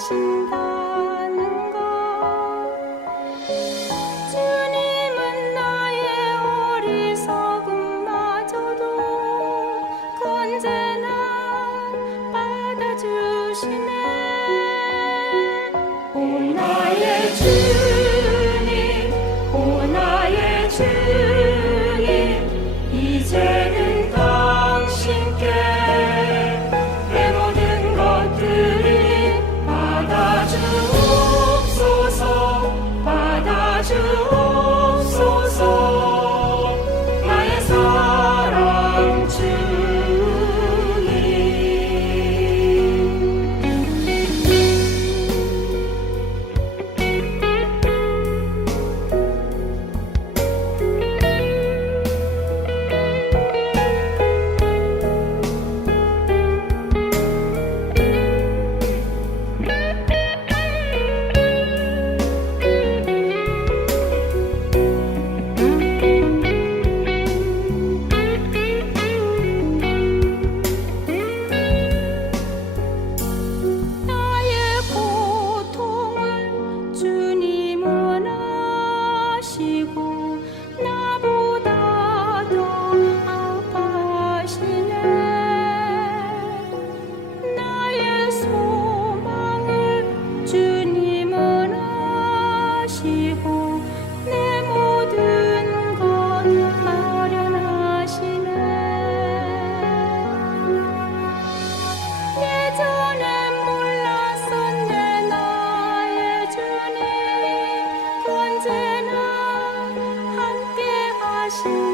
心头 to passion.